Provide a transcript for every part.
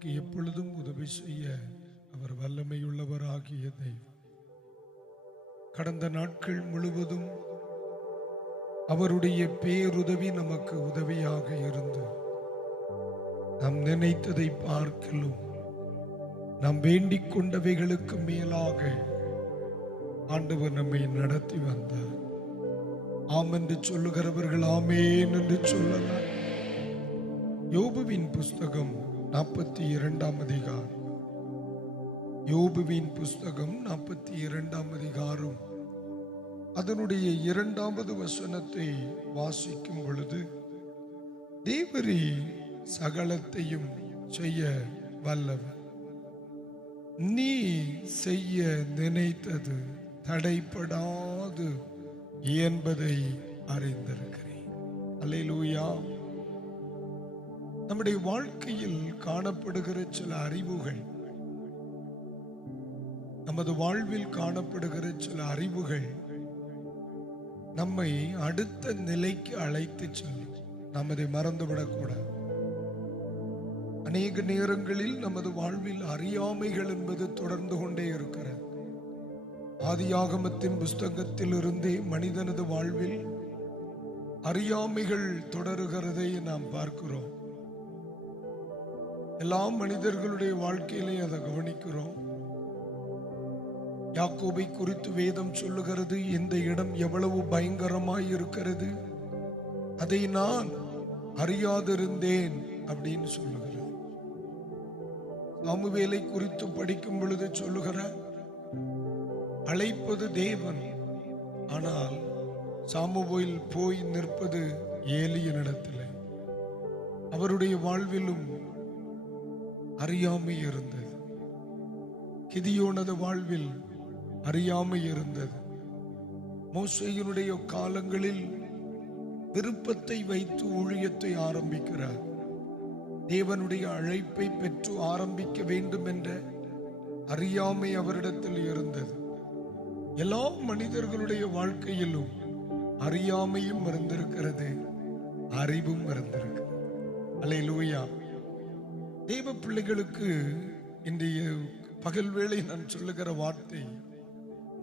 நமக்கு எப்பொழுதும் உதவி செய்ய அவர் வல்லமையுள்ளவராகிய தெய்வம். கடந்த நாட்கள் முழுவதும் அவருடைய பேருதவி நமக்கு உதவியாக இருந்து நாம் நினைத்ததை பார்க்கலும் நாம் வேண்டிக் கொண்டவைகளுக்கு மேலாக ஆண்டவர் நம்மை நடத்தி வந்தார். ஆம் என்று சொல்லுகிறவர்கள் ஆமேன் என்று சொல்லலாம். யோபுவின் புஸ்தகம் 42ஆம் அதிகாரம். யோபுவின் புஸ்தகம் 42ஆம் அதிகாரம் அதனுடைய 2வது வசனத்தை வாசிக்கும் பொழுது, தேவரே சகலத்தையும் செய்ய வல்லவர், நீ செய்ய நினைத்தது தடைப்படாது என்பதை அறிந்திருக்கிறேன். அல்லேலூயா. நம்முடைய வாழ்க்கையில் காணப்படுகிற சில அறிவுகள், நமது வாழ்வில் காணப்படுகிற சில அறிவுகள் நம்மை அடுத்த நிலைக்கு அழைத்து செல்லும். நாம் அதை மறந்துவிடக்கூடாது. அநேக நேரங்களில் நமது வாழ்வில் அறியாமைகள் என்பது தொடர்ந்து கொண்டே இருக்கிறது. ஆதியாகமத்தின் புஸ்தகத்தில் இருந்தே மனிதனது வாழ்வில் அறியாமைகள் தொடருகிறதை நாம் பார்க்கிறோம். எல்லா மனிதர்களுடைய வாழ்க்கையிலையும் அதை கவனிக்கிறோம். யாக்கோபை குறித்து வேதம் சொல்லுகிறது, இந்த இடம் எவ்வளவு பயங்கரமாய் இருக்கிறது, அதை நான் அறியாதிருந்தேன் அப்படின்னு சொல்லுகிறார். சாமுவேலை குறித்து படிக்கும் பொழுது சொல்லுகிறார், அழைப்பது தேவன், ஆனால் சாமுவேல் போய் நிற்பது ஏலியனிடத்தில். அவருடைய வாழ்விலும் அறியாமை இருந்தது. கிதியோனது வாழ்வில் அறியாமை இருந்தது. மோசேயினுடைய காலங்களில் விருப்பத்தை வைத்து ஊழியத்தை ஆரம்பிக்கிறார். தேவனுடைய அழைப்பை பெற்று ஆரம்பிக்க வேண்டும் என்ற அறியாமை அவரிடத்தில் இருந்தது. எல்லா மனிதர்களுடைய வாழ்க்கையிலும் அறியாமையும் இருந்திருக்கிறது, அறிவும் இருந்திருக்கிறது. அல்லேலூயா. தேவ பிள்ளைகளுக்கு இன்றைய பகல் வேளை நான் சொல்லுகிற வார்த்தை,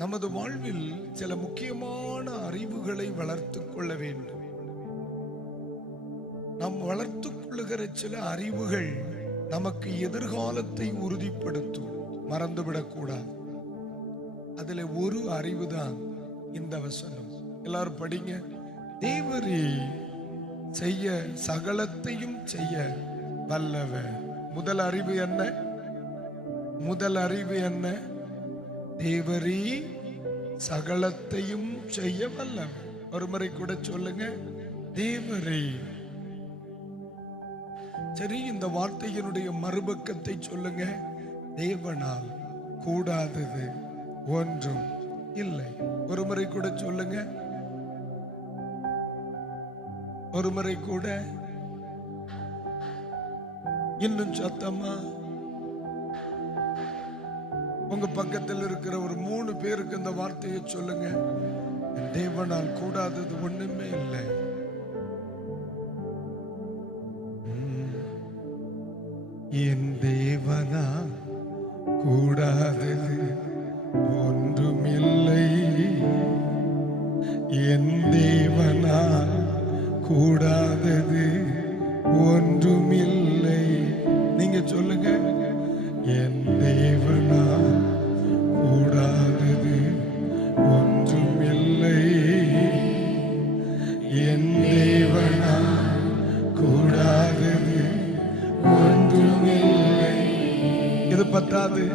நமது வாழ்வில் சில முக்கியமான அறிவுகளை வளர்த்துக் கொள்ள வேண்டும். நாம் வளர்த்துக் கொள்ளுகிற சில அறிவுகள் நமக்கு எதிர்காலத்தை உறுதிப்படுத்தும், மறந்துவிடக்கூடாது. அதுல ஒரு அறிவுதான் இந்த வசனம். எல்லாரும் படிங்க. தேவரே செய்ய சகலத்தையும் செய்ய வல்லவர். முதல் அறிவு என்ன? முதல் அறிவு என்ன? தேவரே சகலத்தையும் செய்ய வல்லவர். ஒரு முறை கூட சொல்லுங்க, தேவரே. சரி, இந்த வார்த்தையினுடைய மறுபக்கத்தை சொல்லுங்க, தேவனால் கூடாதது ஒன்றும் இல்லை. ஒரு முறை கூட சொல்லுங்க, ஒரு முறை கூட, இன்னும் சத்தமா. உங்க பக்கத்தில் இருக்கிற ஒரு 3 பேருக்கு இந்த வார்த்தையை சொல்லுங்க, தேவனால் கூடாதது ஒண்ணுமே இல்லை. என் தேவனா கூடாதது ஒன்றுமில்லை, என் தேவனா கூடாதது ஒன்றுமில்லை. நீங்க சொல்லுங்க, என் தேவனா கூடாதது ஒன்றுமில்லை, என் தேவனா கூடாதது ஒன்றுமில்லை. இது பத்தாது,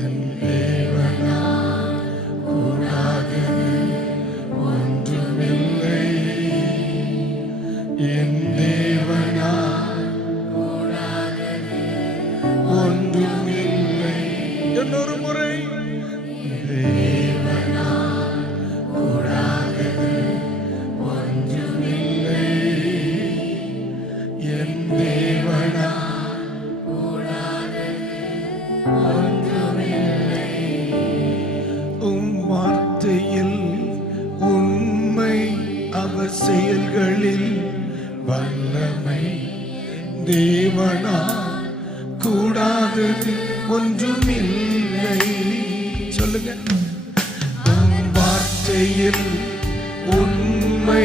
என் தேவனா கூடாதது ஒன்றுமில்லை, என் தேவனா கூடாதது ஒன்றுமில்லை. இன்னொரு முறை, தேவனா கூடாதது ஒன்றுமில்லை, என் தேவனா வார்த்தையில் உண்மை, அவர் செயல்களில் வல்லமை, தேவனா கூடாதது ஒன்றுமில்லை. சொல்லுங்க. உம் வார்த்தையில் உண்மை,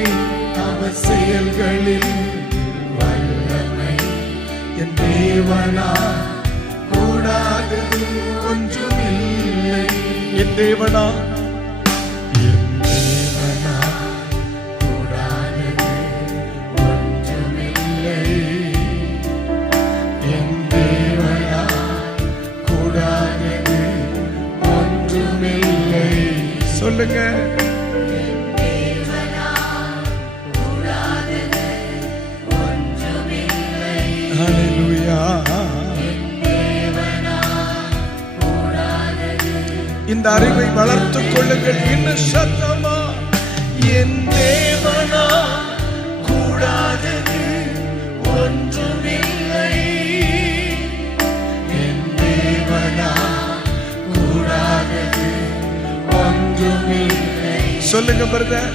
அவர் செயல்களில் வல்லமை. என் தேவனா கூடாதது ஒன்றுமில்லை. என் தேவனா கூடாதது ஒன்றுமில்லை. என் தேவனா கூடாதது ஒன்றுமில்லை. சொல்லுங்க. இந்த அறிவை வளர்த்துக் கொள்ளுங்கள். இன்னும் சத்தமா. என் தேவனா கூடாதது ஒன்றுமில்லை. என் தேவனா கூடாதது ஒன்றுமில்லை. சொல்லுங்க பிரதர்.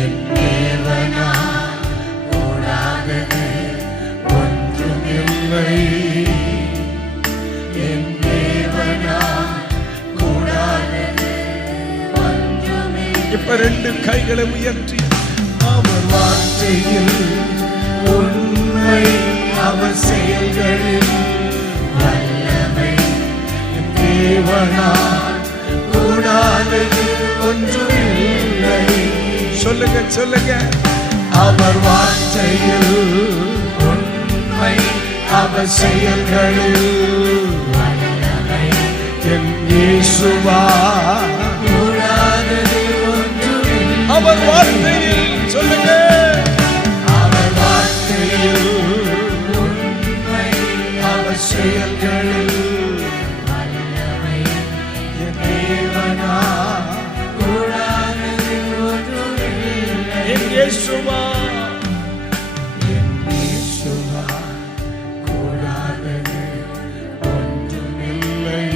என் தேவனா கூடாதது ஒன்றுமில்லை. என் தேவனா இப்ப ரெண்டு கைகளை உயர்த்தி, அவர் வார்த்தையில் உண்மை, அவர் செயல்களில் வல்லமை. என் தேவனால் கூடாதது ஒன்றுமில்லை. சொல்லுங்க சொல்லுங்க. அவர் வார்த்தையில் உண்மை, அவர் செயல்களில் வல்லமை. என் இயேசுவா கூடாதது ஒன்றுமில்லை. அவர் வார்த்தையில் சொல்லுங்க. அவர் வார்த்தையில் உண்மை, அவர் செயல்களில் வல்லமை. என் தேவனா கூடாதது ஒன்றுமில்லை. என் இயேசுவா கூடாதது ஒன்றுமில்லை.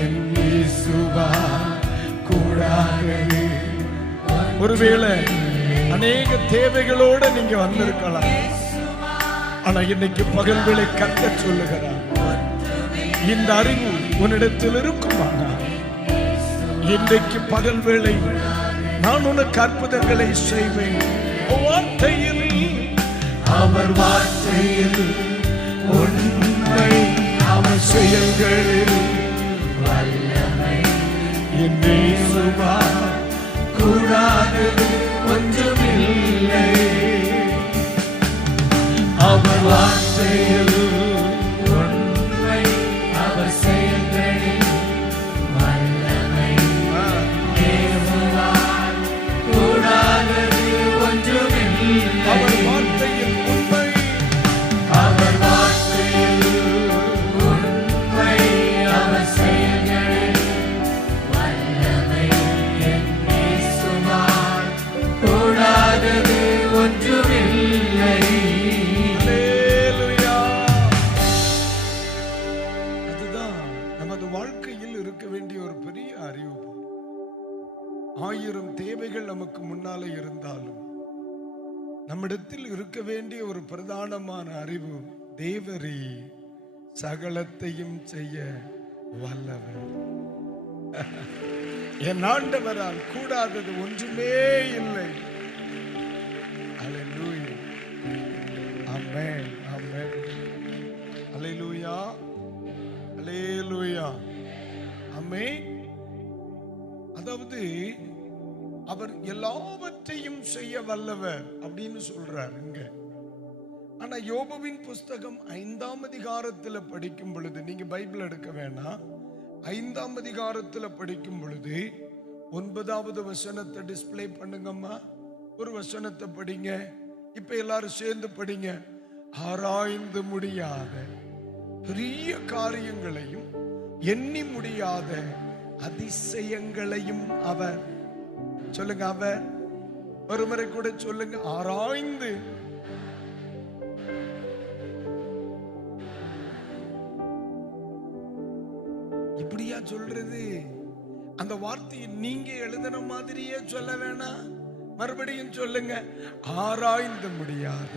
என் இயேசுவா கூடாதது. ஒருவேளை அநேக தேவைகளோட நீங்க வந்திருக்கலாம். ஆனா இன்னைக்கு பகல் வேளை கர்த்தர் சொல்லுகிறார், இந்த அறிவு உன்னிடத்தில் இருக்குமானா இன்றைக்கு பகல் வேளை நான் உனக்கு அற்புதங்களை செய்வேன். வார்த்தையில் அவர் வார்த்தையில் உண்மை, அவர் செயல்களில் வல்லமை. என் இயேசுவா கூடாதது ஒன்றுமில்லை. அவர் வார்த்தையில் உண்மை, அவர் செயல்களில் வல்லமை. இயேசுவா கூடாதது ஒன்றுமில்லை. அவர் வார்த்தையில் உண்மை, அவர் வார்த்தையில் உண்மை, அவர் செயல்களில் வல்லமை. என் இயேசுவா கூடாதது ஒன்றுமில்லை. அல்லேலூயா. அதுதான் நமது வாழ்க்கையில் இருக்க வேண்டிய ஒரு பெரிய அறிவு. 1000 தேவைகள் நமக்கு முன்னாலே இருந்தாலும் நம்மிடத்தில் இருக்க வேண்டிய ஒரு பிரதானமான அறிவு, தேவரே சகலத்தையும் செய்ய வல்லவர். என் ஆண்டவரால் கூடாதது ஒன்றுமே இல்லை. அல்லேலூயா. ஆமென் ஆமென். அல்லேலூயா அல்லேலூயா. ஆமென். அதாவது அவர் எல்லாவற்றையும் செய்ய வல்லவர் அப்படின்னு சொல்றார் இங்க. ஆனா யோபுவின் புஸ்தகம் 5ஆம் அதிகாரத்துல படிக்கும் பொழுது, நீங்க பைபிள் எடுக்க வேணாம், 5ஆம் அதிகாரத்துல படிக்கும் பொழுது 9வது வசனத்தை டிஸ்பிளே பண்ணுங்கம்மா. ஒரு வசனத்தை படிங்க. இப்ப எல்லாரும் சேர்ந்து படிங்க. ஆராய்ந்து முடியாத பெரிய காரியங்களையும் எண்ணி முடியாத அதிசயங்களையும் அவர், சொல்லுங்க, அவர் ஒருமுறை கூட சொல்லுங்க, ஆராய்ந்து. இப்படியா சொல்றது? அந்த வார்த்தையை நீங்க எழுதின மாதிரியே சொல்ல வேணாம், மறுபடியும் சொல்லுங்க. ஆராய்ந்து முடியாத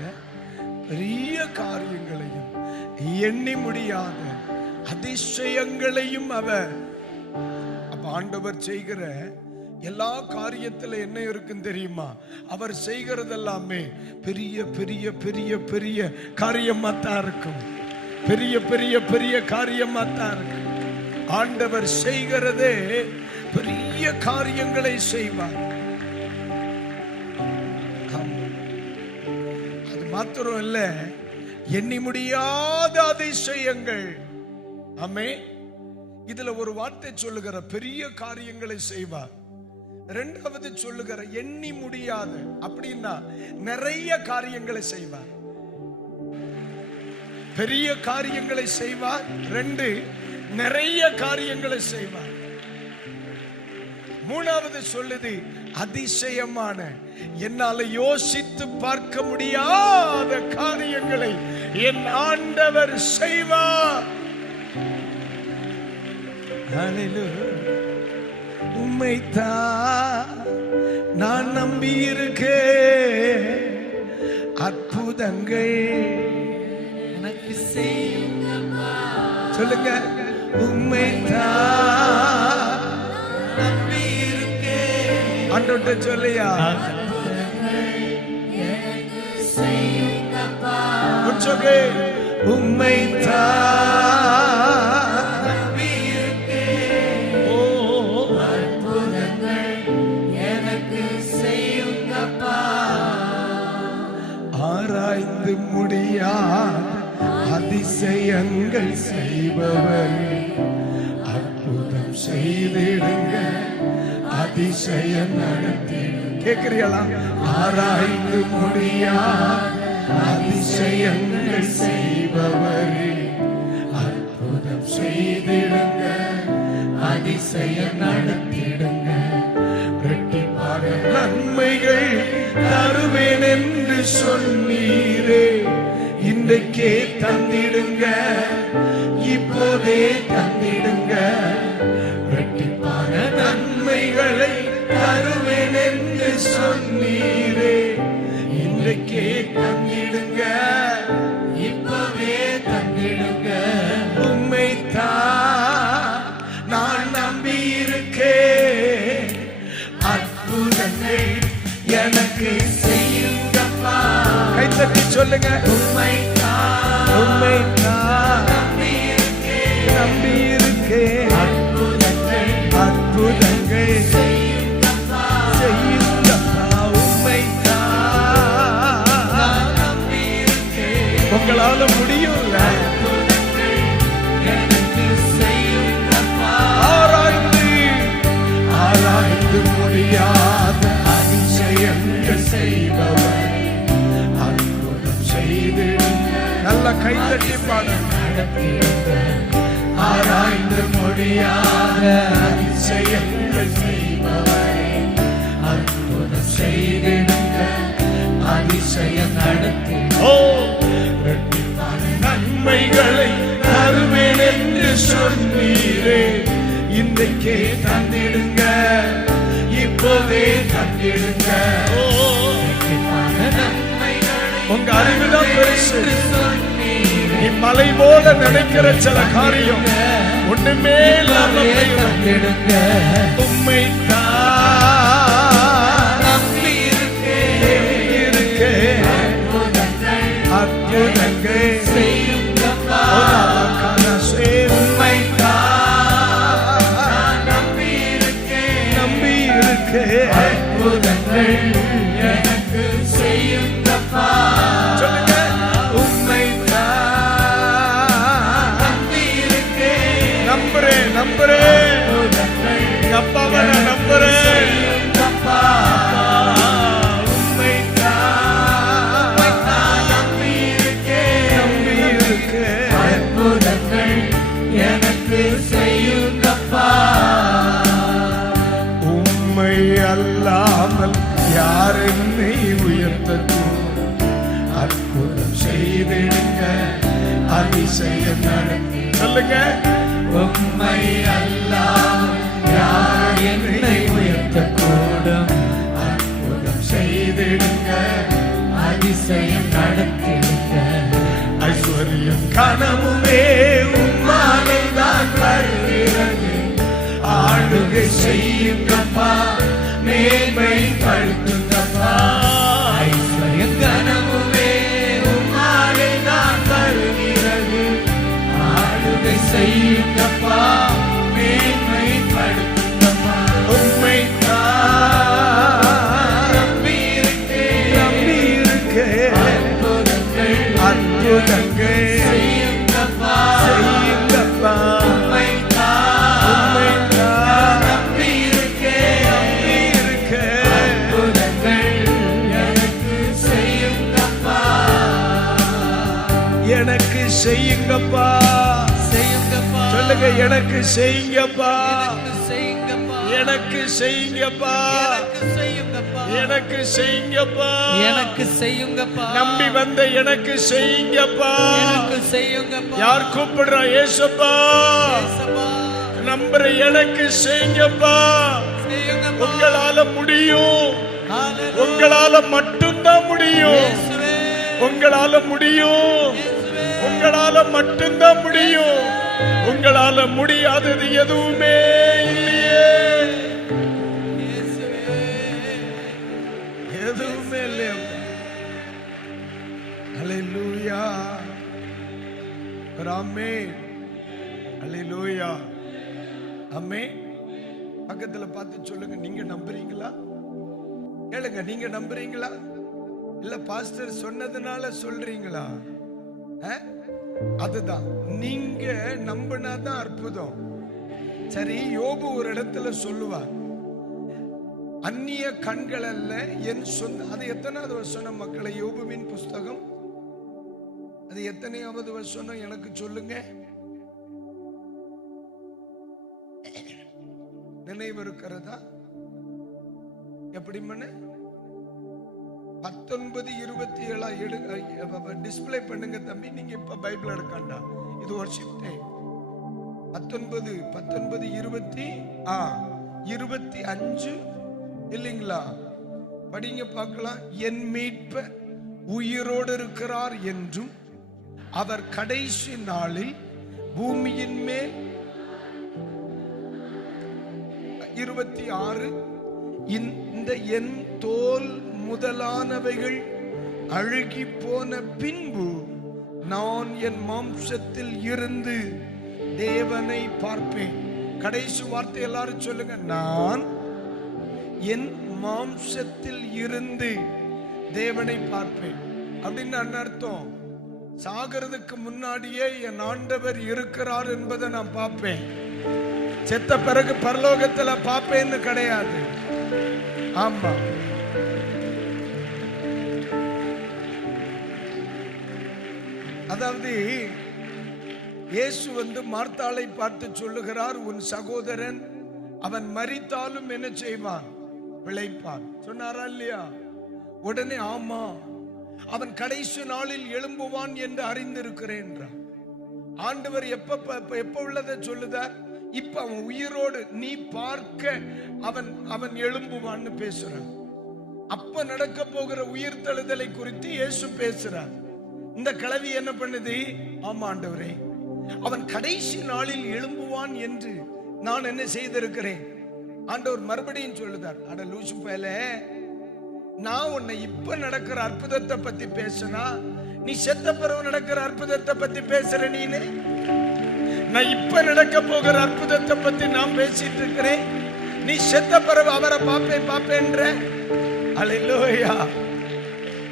பெரிய காரியங்களையும் எண்ணி முடியாத அதிசயங்களையும் அவர். அப்ப ஆண்டவர் செய்கிற எல்லா காரியத்துல என்ன இருக்குன்னு தெரியுமா? அவர் செய்கிறதெல்லாமே பெரிய பெரிய பெரிய பெரிய காரியமா தான் இருக்கும். பெரிய பெரிய பெரிய காரியமா தான் இருக்கும். ஆண்டவர் செய்கிறதே பெரிய காரியங்களை செய்வார். அது மாத்திரம் இல்ல, எண்ணி முடியாத அதிசயங்கள். ஆமே. இதுல ஒரு வார்த்தை சொல்லுகிற பெரிய காரியங்களை செய்வார். இரண்டாவது சொல்லுகிற எண்ணி முடியாத, அப்படின்னா நிறைய காரியங்களை செய்வார். பெரிய காரியங்களை செய்வார். ரெண்டு, நிறைய காரியங்களை செய்வார். மூணாவது சொல்லுது அதிசயமான, என்னால யோசித்து பார்க்க முடியாத காரியங்களை என் ஆண்டவர் செய்வார். உம்மைத்தான் நான் நம்பி இருக்கேன், அற்புதங்கள் எனக்கு செய்யுங்கப்பா. சொல்லுங்க, உம்மைத்தான் நம்பி இருக்கேன். ஆண்டவர்ட்ட சொல்லியா, உம்மைத்தான் ஆராய்ந்து முடியாத அதிசயங்கள் செய்பவர், அற்புதம் செய்திடுங்க, அதிசயம் நடத்தி. கேட்கிறீங்களா? ஆராய்ந்து முடியாத அதிசயங்கள் செய்பவர், அற்புதம் செய்திடுங்க, அதிசயம் நடத்திடுங்க. இரட்டிப்பான நன்மைகள் தருவேன் என்று சொன்னீரே, இன்றைக்கே தந்திடுங்க, இப்போதே தந்திடுங்க. இரட்டிப்பான நன்மைகளை தருவேன் என்று சொன்னீரே, இன்றைக்கே தந்திடுங்க, இப்போவே தந்திடுங்க. உம்மைத்தான் நான் நம்பி இருக்கேன், அற்புதங்கள் எனக்கு செய்யுங்கப்பா. கைத்தட்டி சொல்லுங்க, உம்மைத்தான் உம்மைத்தான் நம்பி இருக்கேன், அற்புதங்கள் அற்புதங்கள் செய்யுங்கப்பா செய்யுங்கப்பா. உம்மைத்தான் நம்பி இருக்கேன். உங்களால முடியும்ல, எனக்கு செய்யுங்கப்பா. ஆராய்ந்து முடியாத அதிசயங்கள் செய்பவர், அற்புதம் செய்து நல்ல கைத்தட்டி பாடல் நடத்திடுங்க. ஆராய்ந்து முடியாத அதிசயங்கள் செய்பவர், அற்புதம் செய்திடுங்க, அதிசயம் நடத்திடுங்க. நன்மைகளை தருவேன் என்று சொன்னீரே, இன்றைக்கே தந்திடுங்க, இப்போவே தந்திடுங்க. உங்க அறிவுதான் பெருசு. நீ மலை போல நினைக்கிற சில காரியம் ஒண்ணுமே இல்லாம தந்திடுங்க. உம்மைத்தான் நம்பி இருக்கேன், அற்புதங்கள் செய்யுங்கப்பா. அற்புதங்கள் எனக்கு செய்யுங்கப்பா. சொல்லுங்க, உம்மைத்தான் நம்பி இருக்கேன். நம்புறேன் நம்புறேன், அப்பாவை நான் நம்புறேன். உம்மைத்தான் நம்பி இருக்கேன், நம்பி இருக்கேன். அற்புதங்கள் எனக்கு செய்யுங்கப்பா. அல்லாமல் யார் என்னை உயர்த்தக்கூடும், அற்புதம் செய்திடுங்க, அதிசயம் நடத்தி. சொல்லுங்க, உம்மை அல்லாமல் யார் என்னை உயர்த்தக்கூடும், அற்புதம் செய்திடுங்க, அதிசயம் நடத்திடுங்க. ஐஸ்வர்யம் கனம் ஆளுகை செய்யுங்கப்பா, மேன்மைப்படுத்துங்கப்பா. ஐஸ்வர்யம் கனவுமே உம்மாலே தான் வருகிறது. ஆளுகை செய்யுங்கப்பா, மேன்மைப்படுத்துங்கப்பா. உம்மை அற்புதங்கள் செய்யுங்கப்பா, செய்யுங்கப்பா. நம்பி இருக்க அற்புதங்கள் எனக்கு செய்யுங்கப்பா, எனக்கு செய்யுங்கப்பா, செய்யுங்கப்பா. சொல்லுங்க, எனக்கு செய்யுங்கப்பா, எனக்கு செய்யுங்கப்பா, எனக்கு செய்யுங்கப்பா, எனக்கு செய்யுங்கப்பா. நம்பி வந்த எனக்கு செய்யுங்கப்பா, எனக்கு செய்யுங்கப்பா. யார் கூப்பிடுறா? ஏசப்பா. நம்புற எனக்கு செய்யுங்கப்பா. உங்களால முடியும், உங்களால மட்டும்தான் முடியும், உங்களால முடியும், உங்களால மட்டும்தான் முடியும். உங்களால முடியாதது எதுவுமே இல்லையே, எதுவுமே இல்லையா. அல்லேலூயா, ஆமென், அல்லேலூயா, ஆமென். பக்கத்துல பார்த்து சொல்லுங்க, நீங்க நம்புறீங்களா? கேளுங்க, நீங்க நம்புறீங்களா? இல்ல பாஸ்டர் சொன்னதுனால சொல்றீங்களா? அதுதான், நீங்க நம்பினாதான் அற்புதம். சரி, யோபு ஒரு இடத்துல சொல்லுவார், அந்நிய கண்கள் அல்ல என் சொந்த. அது எத்தனாவது வசனம் மக்களை? யோபுவின் புஸ்தகம் அது எத்தனையாவது வசனம் எனக்கு சொல்லுங்க, நினைவு இருக்கிறதா? எப்படி மண்ணு? 19:27 டிஸ்பிளே பண்ணுங்க தம்பி. நீங்க இப்ப பைபிள் எடுக்காண்டா, இது வொர்ஷிப் டைம். 19:25 இல்லைங்களா? படிங்க பார்க்கலாம். என் மீட்பர் உயிரோடு இருக்கிறார் என்றும் அவர் கடைசி நாளில் பூமியின் மேல் 26 இந்த என் தோல் முதலானவைகள் அழுகி போன பின்பு நான் என் மாம்சத்தில் இருந்து தேவனை பார்ப்பேன். கடைசி வார்த்தை எல்லாரும் சொல்லுங்க, நான் என் மாம்சத்தில் இருந்து தேவனை பார்ப்பேன். அப்படின்னு அர்த்தம், சாகிறதுக்கு முன்னாடியே என் ஆண்டவர் இருக்கிறார் என்பதை நான் பார்ப்பேன். செத்த பிறகு பரலோகத்துல பார்ப்பேன்னு கிடையாது. ஆமா, அதாவது இயேசு மார்த்தாளை பார்த்து சொல்லுகிறார், உன் சகோதரன் அவன் மரித்தாலும் என்ன செய்வான்? பிழைப்பான். சொன்னாரா இல்லையா? உடனே ஆமா, அவன் கடைசி நாளில் எழும்புவான் என்று அறிந்திருக்கிறேன். ஆண்டவர் எப்ப உள்ளதை சொல்லுதார்? இப்ப அவன் உயிரோடு நீ பார்க்க அவன் எழும்புவான்னு பேசுறான். அப்ப நடக்க போகிற உயிர் தழுதலை குறித்து இயேசு பேசுறார். இந்த கிழவி என்ன பண்ணுது? ஆமா ஆண்டவரே, அவன் கடைசி நாளில் எழும்புவான் என்று நான் என்ன செய்திருக்கிறேன். ஆண்டவர் மறுபடியும் சொல்லுதார், அட லூசு பயல, நான் உன்னை இப்ப நடக்கிற அற்புதத்தை பத்தி பேசினா நீ செத்த பிறகு நடக்கிற அற்புதத்தை பத்தி பேசுற. நீனு நான் இப்ப நடக்க போகிற அற்புதத்தை பத்தி நான் பேசிட்டு இருக்கிறேன். நீ செத்த பிறகு அவரை பாப்பேன்ற. அல்லேலூயா.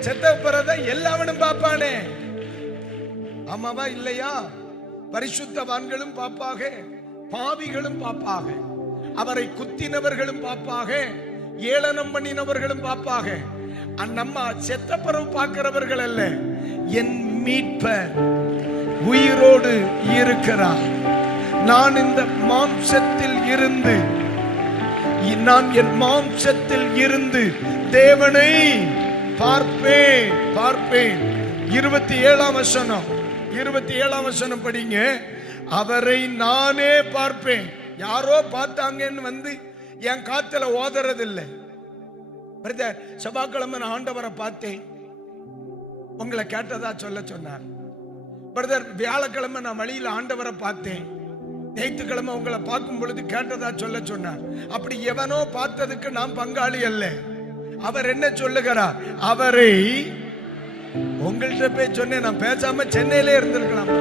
செத்த பிறகுதான் எல்லாவனும் பாப்பானே. ஆமாவா இல்லையா? பரிசுத்தவான்களும் பாப்பாக, பாவிகளும் பாப்பாக, அவரை குத்தினவர்களும் பாப்பாக, ஏளனம் பண்ணினவர்களும் பாப்பாக. நம்ம செத்த பிறகு பார்க்கிறவர்கள் அல்ல. என் மீட்பர் உயிரோடு இருக்கிறார். நான் இந்த மாம்சத்தில் இருந்து, நான் என் மாம்சத்தில் இருந்து தேவனை பார்ப்பேன். 27ஆம் வசனம் படிங்க. அவரை நானே பார்ப்பேன். யாரோ பார்த்தாங்கன்னு என் காத்துல ஓதுறதில்லை. பிரதர், செவ்வாய்க்கிழமை நான் ஆண்டவரை பார்த்தேன், உங்களை கேட்டதா சொல்ல சொன்னார். பிரதர், வியாழக்கிழமை நான் வழியில் ஆண்டவரை பார்த்தேன், ஞாயிற்றுக்கிழமை உங்களை பார்க்கும் பொழுது கேட்டதா சொல்ல சொன்னார். அப்படி எவனோ பார்த்ததுக்கு நாம் பங்காளி அல்ல. அவர் என்ன சொல்லுகிறார்? அவரை உங்கள்கிட்ட போய் சொன்னேன், நான் பேசாம சென்னையிலே இருந்திருக்கலாம்.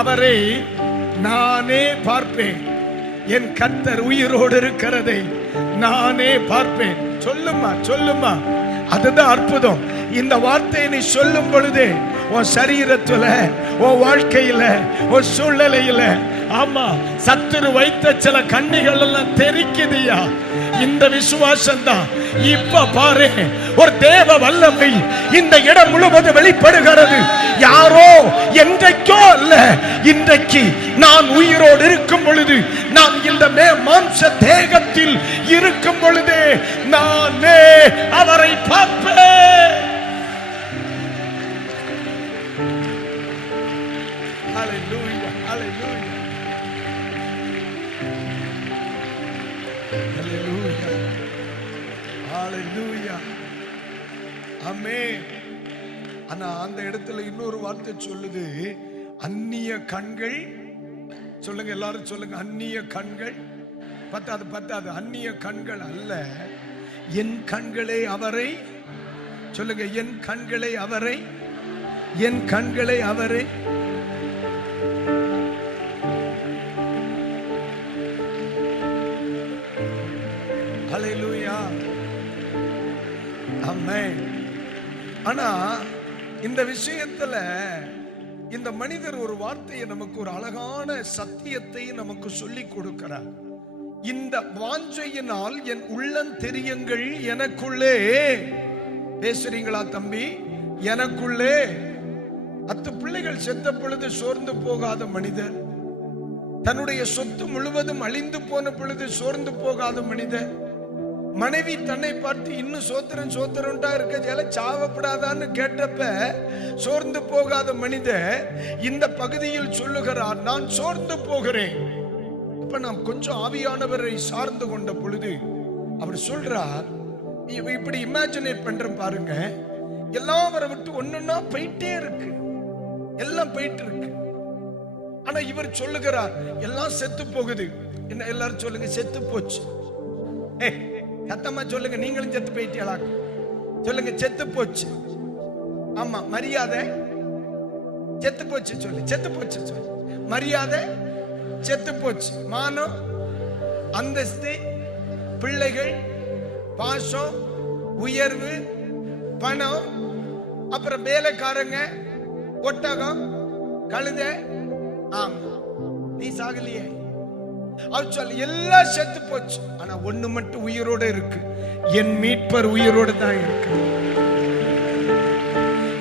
அவரை நானே பார்ப்பேன், என் கர்த்தர் உயிரோடு இருக்கிறதை நானே பார்ப்பேன். சொல்லுமா சொல்லுமா, அதுதான் அற்புதம். இந்த வார்த்தையை நீ சொல்லும் பொழுது உன் சரீரத்துல, உன் வாழ்க்கையில, உன் சூழ்நிலையில, ஆமா, சத்துரு வைத்த சில கண்ணிகள் எல்லாம் தெரிக்குதுயா. இந்த விசுவாசம் தான். இப்ப பாரு, ஒரு தேவ வல்லமை இந்த இடம் முழுவதும் வெளிப்படுகிறது. யாரோ என்றைக்கோ அல்ல, இன்றைக்கு நான் உயிரோடு இருக்கும் பொழுது, நான் இந்த மாம்ச தேகத்தில் இருக்கும் பொழுது நானே அவரை பார்ப்பேன். Hallelujah, hallelujah, hallelujah, hallelujah, amen. ஆனா அந்த இடத்துல இன்னொரு வார்த்தை சொல்லுது, அந்நிய கண்கள். சொல்லுங்க, எல்லாரும் சொல்லுங்க, அந்நிய கண்கள். பத்தாது, அந்நிய கண்கள் அல்ல, என் கண்களே அவரை. சொல்லுங்க, என் கண்களே அவரை, என் கண்களே அவரை. ஹல்லேலூயா, ஆமென். ஆனா இந்த விஷயத்துல இந்த மனிதர் ஒரு வார்த்தையை, நமக்கு ஒரு அழகான சத்தியத்தை நமக்கு சொல்லி கொடுக்கிறார். இந்த வாஞ்சையினால் என் உள்ளம் தெரியுங்கள் எனக்குள்ளே. பேசுறீங்களா தம்பி? எனக்குள்ளே 10 பிள்ளைகள் செத்த பொழுது சோர்ந்து போகாத மனிதர், தன்னுடைய சொத்து முழுவதும் அழிந்து போன பொழுது சோர்ந்து போகாத மனிதர், மனைவி தன்னை பார்த்து இன்னும் சோத்திரன்டா இருக்க சாவப்படாதான்னு கேட்டப்ப சோர்ந்து போகாத மனிதர் இந்த பகுதியில் சொல்லுகிறார், நான் சோர்ந்து போகிறேன். அப்ப நாம் கொஞ்சம் ஆவியானவரை சார்ந்து கொண்ட பொழுது அவர் சொல்றார், இப்படி இமேஜினேட் பண்றேன் பாருங்க, எல்லாம் அவரை விட்டு ஒன்னொன்னா போயிட்டே இருக்கு, எல்லாம் போயிட்டு இருக்கு. ஆனா இவர் சொல்லுகிறார், எல்லாம் செத்து போகுது. என்ன எல்லாரும் சொல்லுங்க, செத்து போச்சு. சத்தமா சொல்லுங்க, நீங்களும் செத்து போயிட்டீங்களா? சொல்லுங்க, செத்து போச்சு. ஆமா, மரியாதை செத்து போச்சு. சொல்லு, செத்து போச்சு. சொல்லு, மரியாதை செத்து போச்சு. மானம், அந்தஸ்து, பிள்ளைகள், பாசம், உயர்வு, பணம், அப்புறம் வேலைக்காரங்க, ஒட்டகம், கழுதை. ஆமா, நீ சாகலையே. அவர் சொல்லு, எல்லாம் செத்து போச்சு. ஆனா ஒண்ணு மட்டும் உயிரோட இருக்கு, என் மீட்பர் உயிரோடு தான் இருக்கு.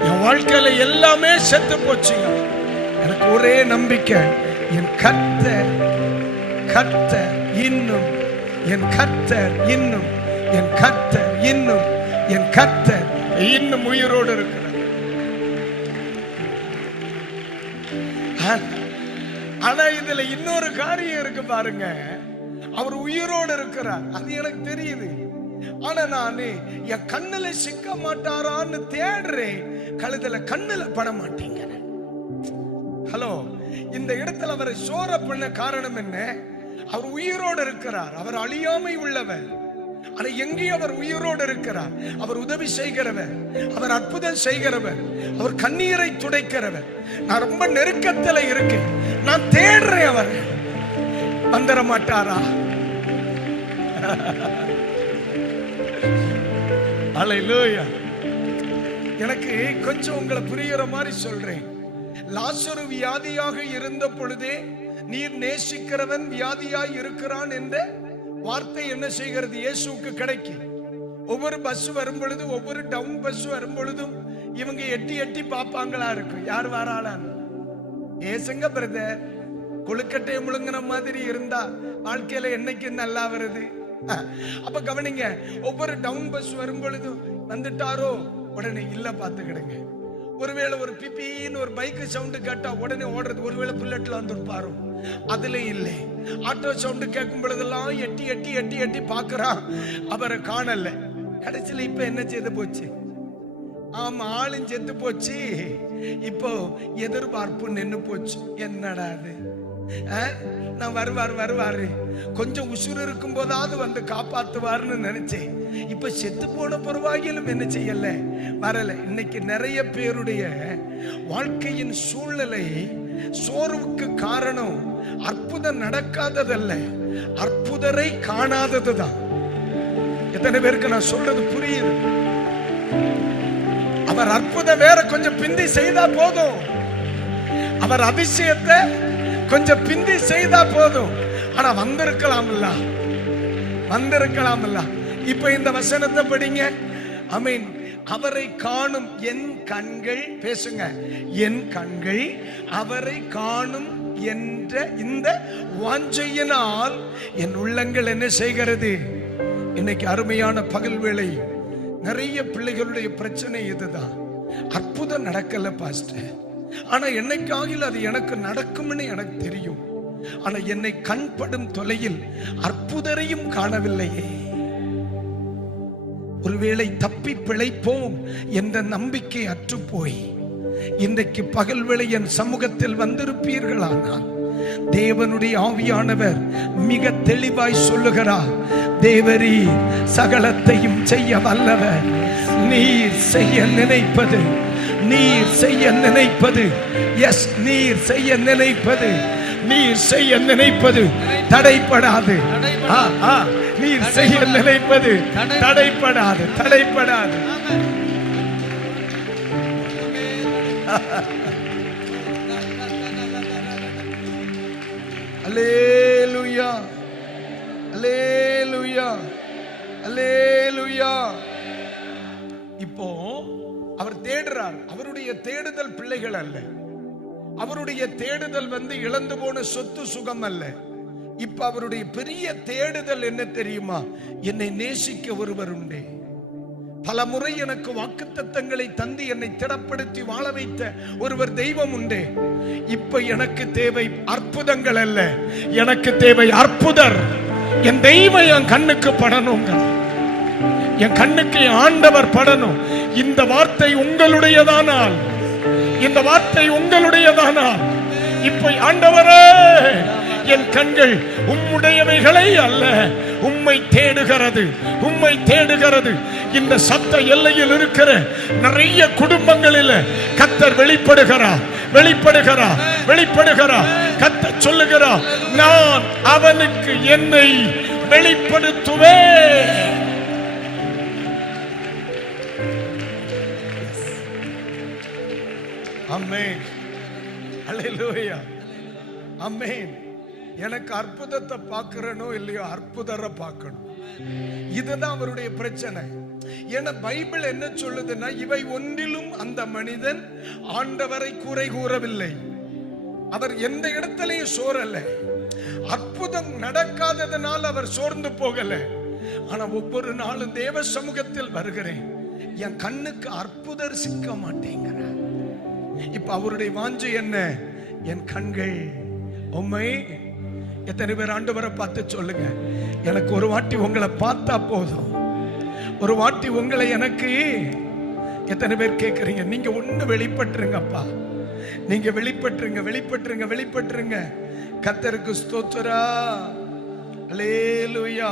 என் வாழ்க்கையில எல்லாமே செத்து போச்சு, எனக்கு ஒரே நம்பிக்கை, என் கர்த்தர் இன்னும், என் கர்த்தர் இன்னும், என் கர்த்தர் இன்னும், என் கர்த்தர் இன்னும் உயிரோடு இருக்கிறார். ஆனா இதுல இன்னொரு காரியம் இருக்கு பாருங்க, அவர் உயிரோடு இருக்கிறார், அது எனக்கு தெரியுது. ஆனா நானு என் கண்ணுல சிக்க மாட்டாரான்னு தேடுறேன், கழுத்துல கண்ணுல பட மாட்டேங்க. ஹலோ, இந்த இடத்துல அவரை சோர பண்ண காரணம் என்ன? அவர் உயிரோடு இருக்கிறார், அவர் அழியாமை உள்ளவர். ஆனா எங்கேயும் அவர் உயிரோடு இருக்கிறார். அவர் உதவி செய்கிறவர், அவர் அற்புதம் செய்கிறவர், அவர் கண்ணீரை துடைக்கிறவர். நான் ரொம்ப நெருக்கத்துல இருக்கேன், நான் தேடுறேன், அவர் வந்துட மாட்டாரா? அல்லேலூயா. எனக்கு கொஞ்சம் உங்களை புரியுற மாதிரி சொல்றேன். லாசரு வியாதியாக இருந்த பொழுதே, நீர் நேசிக்கிறவன் வியாதியாய் இருக்கிறான் என்ற வார்த்தை என்ன செய்கிறது? இயேசுவுக்கு கிடைக்கும். ஒவ்வொரு பஸ் வரும் பொழுது, ஒவ்வொரு டவுன் பஸ் வரும் பொழுதும் இவங்க எட்டி எட்டி பார்ப்பாங்களா இருக்கும், யார் வராளான்னு. ஏசுங்க பிரதர், கொழுக்கட்டையை முழுங்கின மாதிரி இருந்தா வாழ்க்கையில என்னைக்கு நல்லா வருது? அப்ப கவனிங்க, ஒவ்வொரு டவுன் பஸ் வரும் பொழுதும் வந்துட்டாரோ உடனே இல்ல பாத்துக்கிடுங்க. ஒருவேளை ஒரு பிபின்னு ஒரு பைக் சவுண்டு கேட்டா உடனே ஓடுறது, ஒருவேளை புல்லட்ல வந்துருப்பாரு, அதுல இல்லை. ஆட்டோ சவுண்டு கேட்கும் பொழுதெல்லாம் எட்டி எட்டி எட்டி எட்டி பாக்குறான், அவரை காணல. கடைசியில இப்ப என்ன செய்து போச்சு? ஆமா, ஆளும் செத்து போச்சு. இப்போ எதிர்பார்ப்பு நின்னு போச்சு. என்னடா அது? நான் வருவாரு கொஞ்சம் உசுறு இருக்கும் போதாவது வந்து காப்பாத்துவாருன்னு நினைச்சேன். இப்ப செத்து போன பருவாயிலும் என்ன செய்யல, வரல. இன்னைக்கு நிறைய பேருடைய வாழ்க்கையின் சூழ்நிலை சோர்வுக்கு காரணம் அற்புதம் நடக்காததல்ல, அற்புதரை காணாததுதான். எத்தனை பேருக்கு நான் சொல்றது புரியுது? அவர் அற்புதம் வேற கொஞ்சம் பிந்தி செய்தா போதும், அவர் அதிசயத்தை கொஞ்சம் பிந்தி செய்தா போதும். ஆனா வந்திருக்கலாம்ல. இப்ப இந்த வசனத்தை படிங்க. ஆமென். அவரை காணும் என் கண்கள், பேசுங்க, என் கண்கள் அவரை காணும் என்ற இந்த வாஞ்சையினால் என் உள்ளங்கள் என்ன செய்கிறது? இன்னைக்கு அருமையான பகல் வேளை நிறைய பிள்ளைகளுடைய பிரச்சனை இதுதான். அற்புதம் நடக்கல பாஸ்டர், ஆனா என்னைக்காகில் அது எனக்கு நடக்கும்னு எனக்கு தெரியும். ஆனா என்னை கண்படும் தொலையில் அற்புதரையும் காணவில்லையே. ஒருவேளை தப்பி பிழைப்போம் என்ற நம்பிக்கை அற்றுப்போய் இன்றைக்கு பகல் வேளை என் சமூகத்தில் வந்திருப்பீர்களானால் தேவனுடைய ஆவியானவர் மிக தெளிவாய் சொல்லுகிறார், தேவரீ சகலத்தையும் செய்ய வல்லவர். நீர் செய்ய நினைப்பது, நீர் செய்ய நினைப்பது, எஸ், நீர் செய்ய நினைப்பது, நீர் செய்ய நினைப்பது தடைப்படாது. நீர் செய்ய நினைப்பது தடைப்படாது, தடைப்படாது. அல்லேலூயா, அல்லேலூயா, அல்லேலூயா. இப்போ அவர் தேடுறார். அவருடைய தேடுதல் பிள்ளைகள் அல்ல, அவருடைய தேடுதல் இழந்து போன சொத்து சுகம் அல்ல. இப்ப அவருடைய பெரிய தேடுதல் என்ன தெரியுமா? என்னை நேசிக்க ஒருவர் உண்டே, பல முறை எனக்கு வாக்குத்தத்தங்களை தந்து என்னை திடப்படுத்தி வாழ வைத்த ஒருவர் தெய்வம் உண்டே. இப்ப எனக்கு தேவை அற்புதங்கள் அல்ல, எனக்கு தேவை அற்புதர். என் தெய்வம் என் கண்ணுக்கு படணும், என் கண்ணுக்கு ஆண்டவர் படணும். இந்த வார்த்தை உங்களுடையதானால், இந்த வார்த்தை உங்களுடையதானால் இப்ப ஆண்டவரே, என் கண்கள் உம்முடையவைகளை அல்ல, உம்மை தேடுகிறது, உம்மை தேடுகிறது. இந்த சத்த எல்லையில் இருக்கிற நிறைய குடும்பங்களில் கர்த்தர் வெளிப்படுகிறார், வெளிப்படுகிறார், வெளிப்படுகிறார். கர்த்தர் சொல்லுகிறார், நான் அவனுக்கு என்னை வெளிப்படுத்துவேன். ஆமென், அல்லேலூயா, ஆமென். எனக்கு அற்புதத்தை பார்க்கிறனோ இல்லையோ, அற்புதரை பார்க்கணும். இதுதான் அவருடைய பிரச்சனை. ஏன்னா பைபிள் என்ன சொல்லுதுன்னா, இவை ஒன்றிலும் அந்த மனிதன் ஆண்டவரை குறை கூறவில்லை. அவர் எந்த இடத்திலையும் சோரல்ல. அற்புதம் நடக்காததனால் அவர் சோர்ந்து போகல. ஆனா ஒவ்வொரு நாளும் தேவ சமூகத்தில் வருகிறேன், என் கண்ணுக்கு அற்புதர் சிக்க மாட்டேங்கிறார். இப்ப அவருடைய வாஞ்சை என்ன? என் கண்கள் உம்மை. எத்தனை பேர் ஆண்டவரை பார்த்து சொல்லுங்க, எனக்கு ஒரு வாட்டி உங்களை பார்த்தா போதும், ஒரு வாட்டி உங்களை எனக்கு. எத்தனை பேர் கேட்கறீங்க? நீங்க ஒண்ணு வெளிப்பட்டுருங்கப்பா, நீங்க வெளிப்பட்டுருங்க, வெளிப்பட்டுருங்க, வெளிப்பட்டுருங்க. கர்த்தருக்கு ஸ்தோத்திரா, அல்லேலூயா,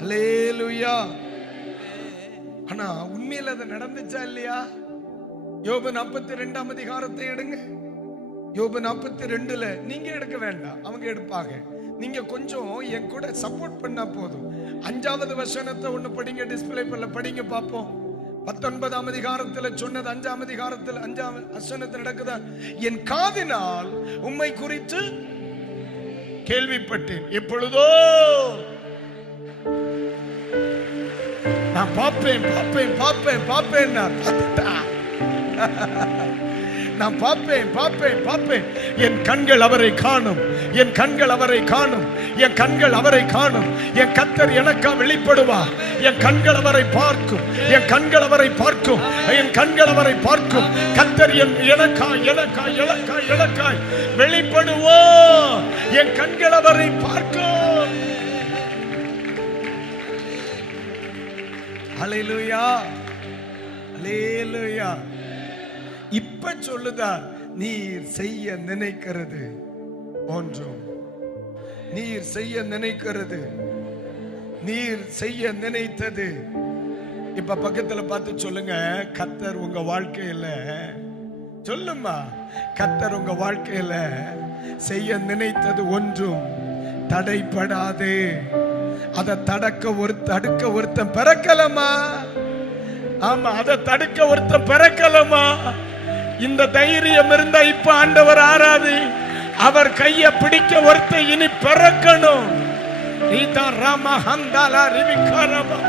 அல்லேலூயா. ஆனா உண்மையில அது நடந்துச்சா இல்லையா? யோபு 42 அதிகாரத்தை எடுங்க. யோபு 42 நீங்க எடுக்க வேண்டாம், அவங்க எடுப்பாங்க. நீங்க கொஞ்சம் என் கூட சப்போர்ட் பண்ணா போதும். 5வது வசனத்தை ஒண்ணு படிங்க, டிஸ்பிளே பண்ணல, படிங்க பாப்போம். 19 அதிகாரத்துல சொன்னது 5 அதிகாரத்தில் 5 வசனத்தில் நடக்குதா? என் காதினால் உம்மை குறித்து கேள்விப்பட்டேன், எப்பொழுதோ நான் பார்ப்பேன், பார்ப்பேன், பார்ப்பேன், பார்ப்பேன். நான் பார்ப்பேன், பார்ப்பேன், பார்ப்பேன். என் கண்கள் அவரை காணும், என் கண்கள் அவரை காணும், என் கண்கள் அவரை காணும். என் கர்த்தர் எனக்கா வெளிப்படுவார். என் கண்கள் அவரை பார்க்கும், என் கண்கள் அவரை பார்க்கும், என் கண்கள் அவரை பார்க்கும். கர்த்தர் எனக்காய் எனக்காய் எனக்காய் எனக்காய் வெளிப்படுவார். என் கண்கள் அவரை பார்க்கும். அல்லேலூயா, அல்லேலூயா. இப்ப சொல்லுதா, நீர் செய்ய நினைக்கிறது ஒன்றும் நீர் செய்ய நினைக்கிறது, நீர் செய்ய நினைத்தது. இப்ப பக்கத்துல பார்த்து சொல்லுங்க, கர்த்தர் உங்க வாழ்க்கையில, சொல்லுமா, கர்த்தர் உங்க வாழ்க்கையில செய்ய நினைத்தது ஒன்றும் தடைப்படாது. அதை தடுக்க ஒருத்தன் பிறக்கலமா? ஆமா, அதை தடுக்க ஒருத்தன் பிறக்கலமா? இந்த தைரியம் இருந்தா இப்ப ஆண்டவர் ஆராது, அவர் கைய பிடிக்க ஒருத்தன் இனி பிறக்கணும். நீதான் ராமா ஹந்தாலா ரிவிகாரமா.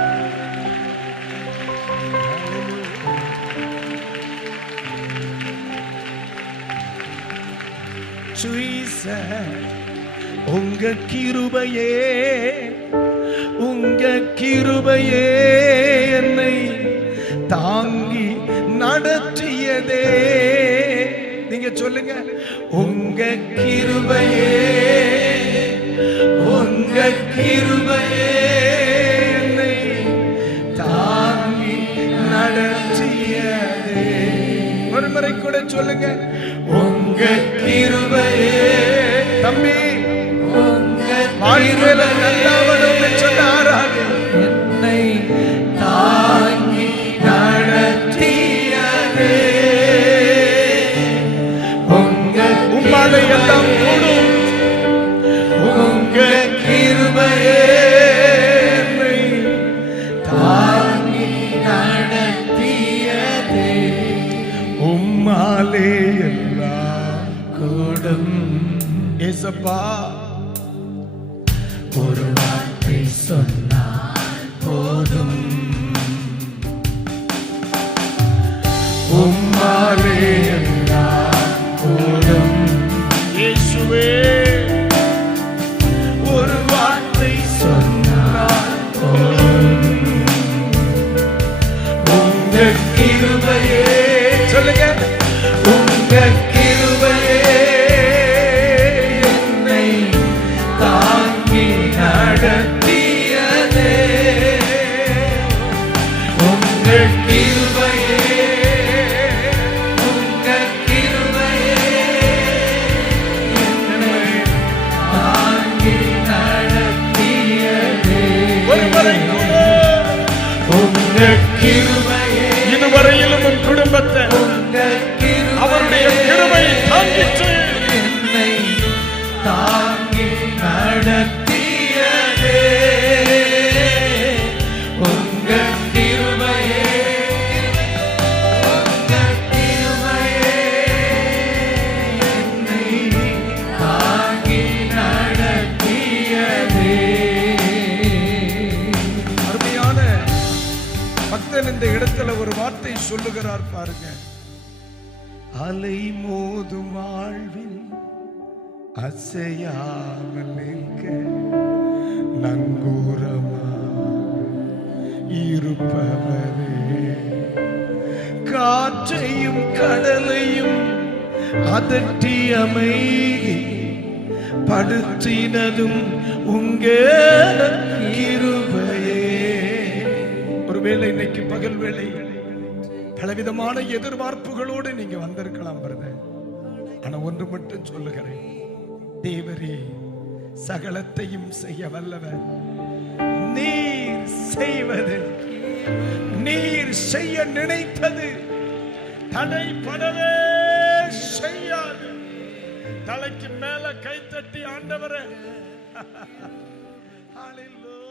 உங்க கிருபையே, உங்க கிருபையே என்னை தாங்கி நடத்தியதே. நீங்க சொல்லுங்க, உங்க கிருபையே, உங்க கிருபையே என்னை தாங்கி நடத்தியதே. ஒரு முறை கூட சொல்லுங்க, உங்க கிருபையே. தம்பி, உங்க வாழ்க்கையில நல்லவனுக்கு சொன்னாராக, என்னை தாங்கி நடத்தியதே. உங்க உம்மாலை எல்லாம் கூடும். உங்க கிருபையே என்னை தாங்கி நடத்தியதே. உம்மாலே எல்லாம் கூடும். ஏசப்பா, ஒரு வார்த்தை சொன்னால் போதும், உம்மாலே எல்லாம் கூடும். இயேசுவே, ஒரு வார்த்தை சொன்னால் போதும், உங்க கிருபையே. சொல்லுங்க, உங்க கிருபையே என்னை தாங்கி நடத்தியதே. உங்க கிருபையே, உங்க கிருபையே என்னை தாங்கி நடத்தியதே. ஒருவரை கூட உங்க கிருபையே இதுவரையிலும் உன் குடும்பத்தை அவருடைய கிருபை தாங்கிச்சு, என்னை தாங்கி நடத்தியதே. உங்க கிருபையே, உங்க கிருபையே என்னை தாங்கி நடத்தியதே. அருமையான பக்தன் இந்த இடத்துல ஒரு வார்த்தை சொல்லுகிறார் பாருங்க. அலை மோதும் வாழ்வில் அசையாமல் நிற்க நங்கூரமா இருப்பவரே, காற்றையும் கடலையும் அதட்டி அமைதி படுத்தினதும் உங்க கிருபையே. ஒருவேளை இன்னைக்கு பகல் வேளை பலவிதமான எதிர்பார்ப்புகளோடு நீங்க வந்திருக்கலாம் பிரதர். ஆனா ஒன்று மட்டும் சொல்லுகிறேன், தேவரே சகலத்தையும் செய்ய வல்லவர். நீர் செய்வது, நீர் செய்ய நினைத்தது தடைப்படவே செய்யாது. தலைக்கு மேல கைத்தட்டி ஆண்டவரே, ஹalleluya.